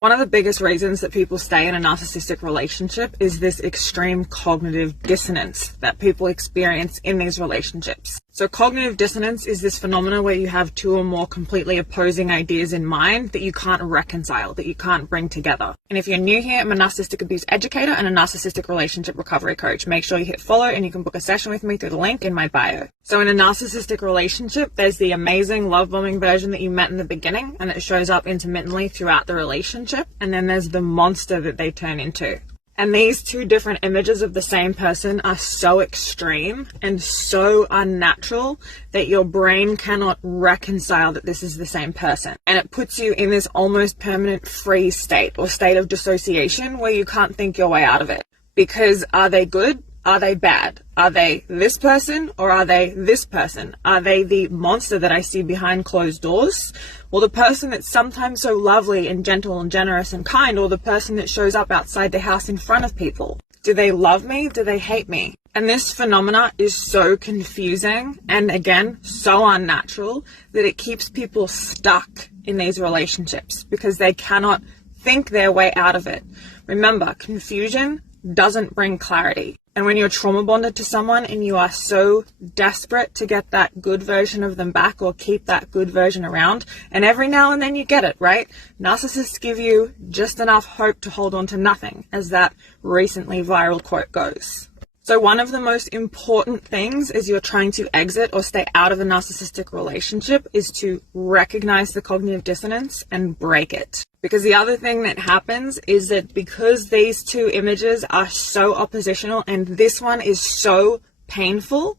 One of the biggest reasons that people stay in a narcissistic relationship is this extreme cognitive dissonance that people experience in these relationships. So cognitive dissonance is this phenomenon where you have two or more completely opposing ideas in mind that you can't reconcile, that you can't bring together. And if you're new here, I'm a narcissistic abuse educator and a narcissistic relationship recovery coach. Make sure you hit follow and you can book a session with me through the link in my bio. So in a narcissistic relationship, there's the amazing love-bombing version that you met in the beginning, and it shows up intermittently throughout the relationship. And then there's the monster that they turn into. And these two different images of the same person are so extreme and so unnatural that your brain cannot reconcile that this is the same person. And it puts you in this almost permanent freeze state or state of dissociation where you can't think your way out of it. Because are they good? Are they bad? Are they this person or are they this person? Are they the monster that I see behind closed doors? Or the person that's sometimes so lovely and gentle and generous and kind? Or the person that shows up outside the house in front of people? Do they love me? Do they hate me? And this phenomena is so confusing and, again, so unnatural that it keeps people stuck in these relationships because they cannot think their way out of it. Remember, confusion doesn't bring clarity. And when you're trauma bonded to someone and you are so desperate to get that good version of them back or keep that good version around, and every now and then you get it, right? Narcissists give you just enough hope to hold on to nothing, as that recently viral quote goes. So one of the most important things as you're trying to exit or stay out of a narcissistic relationship is to recognize the cognitive dissonance and break it. Because the other thing that happens is that because these two images are so oppositional and this one is so painful,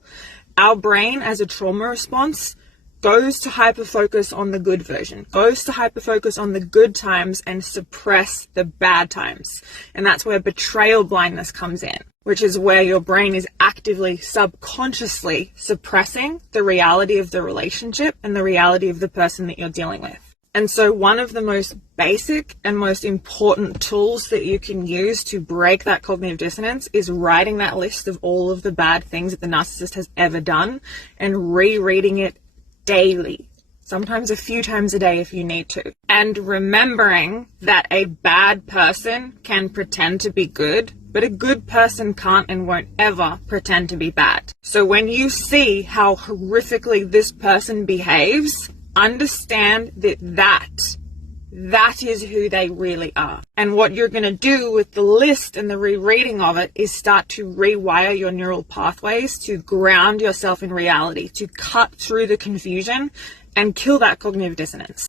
our brain as a trauma response goes to hyperfocus on the good version, goes to hyperfocus on the good times and suppress the bad times. And that's where betrayal blindness comes in, which is where your brain is actively, subconsciously suppressing the reality of the relationship and the reality of the person that you're dealing with. And so one of the most basic and most important tools that you can use to break that cognitive dissonance is writing that list of all of the bad things that the narcissist has ever done and rereading it daily, sometimes a few times a day if you need to. And remembering that a bad person can pretend to be good, but a good person can't and won't ever pretend to be bad. So when you see how horrifically this person behaves, understand that is who they really are. And what you're going to do with the list and the rereading of it is start to rewire your neural pathways to ground yourself in reality, to cut through the confusion and kill that cognitive dissonance.